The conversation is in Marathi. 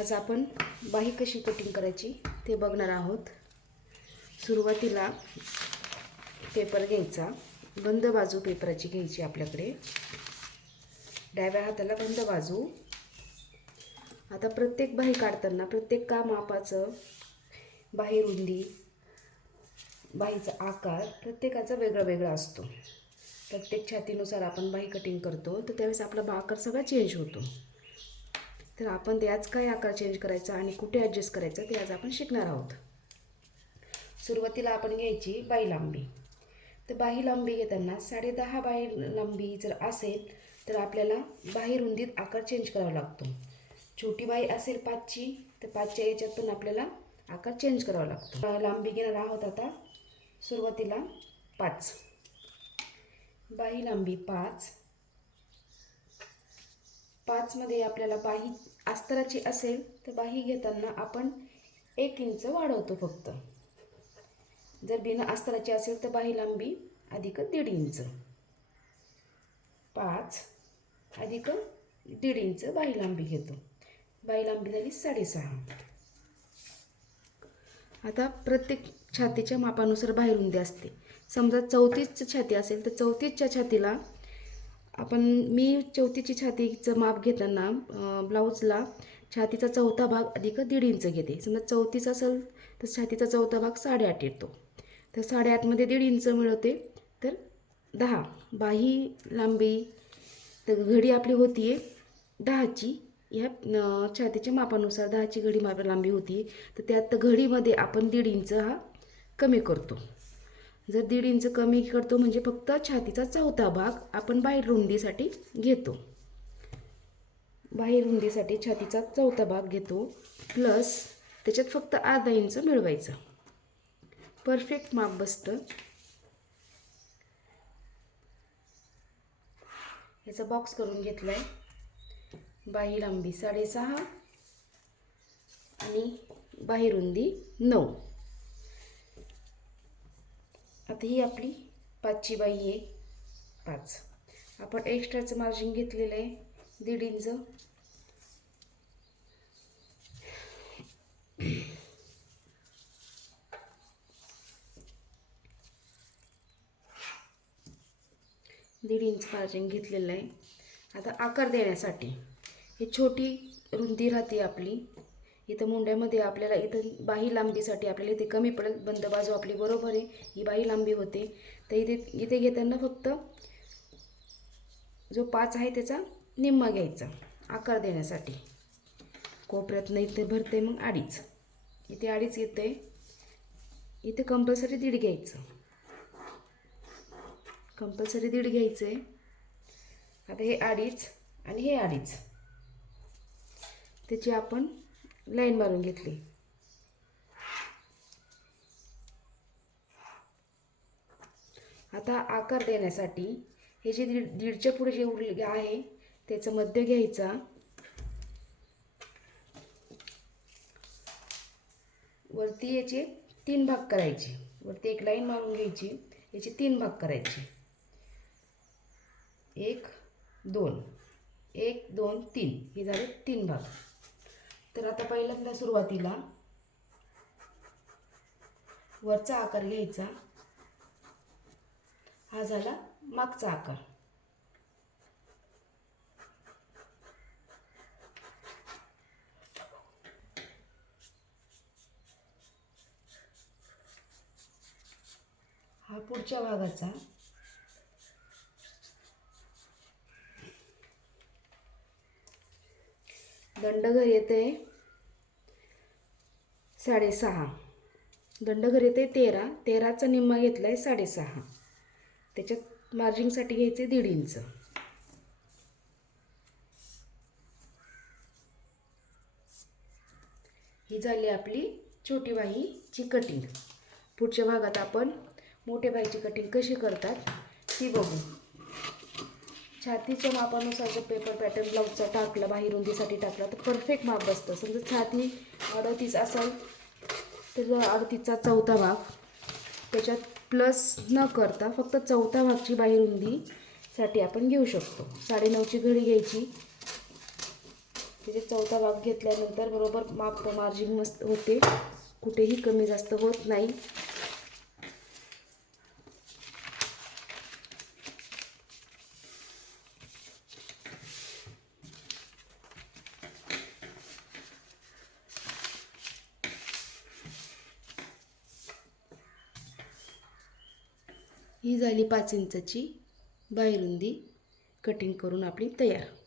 आज आपण बाही कशी कटिंग करायची ते बघणार आहोत. सुरुवातीला पेपर घ्यायचा. बंद बाजू पेपराची घ्यायची आपल्याकडे. डाव्या हाताला बंद बाजू. आता प्रत्येक बाही काढताना प्रत्येक का मापाचं बाही रुंदी बाहीचा आकार प्रत्येकाचा वेगळा वेगळा असतो. प्रत्येक छातीनुसार आपण बाही कटिंग करतो तर त्यावेळेस आपला बा आकार सगळा चेंज होतो. तर आपण ते आज काय आकार चेंज करायचा आणि कुठे ॲडजस्ट करायचं ते आज आपण शिकणार आहोत. सुरुवातीला आपण घ्यायची बाई लांबी. तर बाही लांबी घेताना साडेदहा बाही लांबी जर असेल तर आपल्याला बाही रुंदीत आकार चेंज करावा लागतो. छोटी बाई असेल पाचची तर पाचच्या याच्यात पण आपल्याला आकार चेंज करावा लागतो. लांबी घेणार आहोत आता सुरुवातीला पाच. बाही लांबी पाच. पाचमध्ये आपल्याला बाही अस्तराची असेल तर बाही घेताना आपण एक इंच वाढवतो फक्त. जर बिना अस्तराची असेल तर बाही लांबी अधिक दीड इंच. पाच अधिक दीड इंच बाही लांबी घेतो. बाही लांबी झाली साडेसहा. आता प्रत्येक छातीच्या मापानुसार बाहेरून असते. समजा चौतीसचं छाती असेल तर चौतीसच्या छातीला आपण मी चौथीची छातीचं माप घेताना ब्लाऊजला छातीचा चौथा भाग अधिक दीड इंच घेते. समजा चौथीचा असेल तर छातीचा चौथा भाग साडेआठ येतो. तर साडेआठमध्ये दीड इंच मिळवते तर दहा. बाही लांबी तर घडी आपली होती आहे दहाची. ह्या छातीच्या मापानुसार दहाची घडी माप लांबी होती तर त्यात घडीमध्ये आपण दीड इंच हा कमी करतो. जर दीड इंच कमी करतो म्हणजे फक्त छातीचा चौथा भाग आपण बाहेर रुंदीसाठी घेतो. बाहेर रुंदीसाठी छातीचा चौथा भाग घेतो. प्लस त्याच्यात फक्त अर्धा इंच मिळवायचं. परफेक्ट माप बसतं. याचा बॉक्स करून घेतला आहे बाही लांबी साडेसहा आणि बाही रुंदी नऊ. आता ही आपली पाचची बाई आहे. पाच. आपण एक्स्ट्राचं मार्जिन घेतलेलं आहे. दीड इंच. दीड इंच मार्जिन घेतलेलं आहे. आता आकार देण्यासाठी. ही छोटी रुंदी राहते आपली. इथं मुंड्यामध्ये आपल्याला इथं बाही लांबीसाठी आपल्याला इथे कमी पडेल बंद बाजू आपली बरोबर आहे. ही बाही लांबी होते. तर इथे इथे घेताना फक्त जो पाच आहे त्याचा निम्मा घ्यायचा आकार देण्यासाठी. कोपऱ्यात नाही इथे भरते मग अडीच. इथे अडीच येते इथे कंपल्सरी दीड घ्यायचं. कंपल्सरी दीड घ्यायचं आहे आता हे अडीच आणि हे अडीच. त्याची आपण लाईन मारून घेतली. आता आकार देण्यासाठी हे जे दीड दीडच्या पुढे जे उरले आहे त्याचं मध्य घ्यायचा. वरती याचे तीन भाग करायचे. वरती एक लाईन मारून घ्यायची याचे तीन भाग करायचे. एक दोन. एक दोन तीन. हे झाले तीन भाग. तर आता पहिल्यांदा सुरुवातीला वरचा आकार घ्यायचा. हा झाला मागचा आकार. हा पुढच्या भागाचा. दंडघर येते साडेसहा. दंडघर येते तेरा. तेराचा निम्मा घेतला आहे साडेसहा. त्याच्यात मार्जिंगसाठी घ्यायचे दीड इंच. ही झाली आपली छोटी बाहीची कटिंग पुढच्या भागात आपण मोठ्या बाईची कटिंग कशी करतात ती बघू. छातीच्या मापानुसार जर पेपर पॅटर्न ब्लाऊजचा टाकला बाहेर रुंदीसाठी टाकला तर परफेक्ट माप बसतं. समजा छाती अडतीस असेल तर अडतीसचा चौथा भाग त्याच्यात प्लस न करता फक्त चौथा भागची बाहेर रुंदीसाठी आपण घेऊ शकतो. साडेनऊची घडी घ्यायची. त्याचे चौथा भाग घेतल्यानंतर बरोबर माप मार्जिन मस्त होते. कुठेही कमी जास्त होत नाही. ही झाली पाच इंचाची बाहेरुंदी कटिंग करून आपली तयार.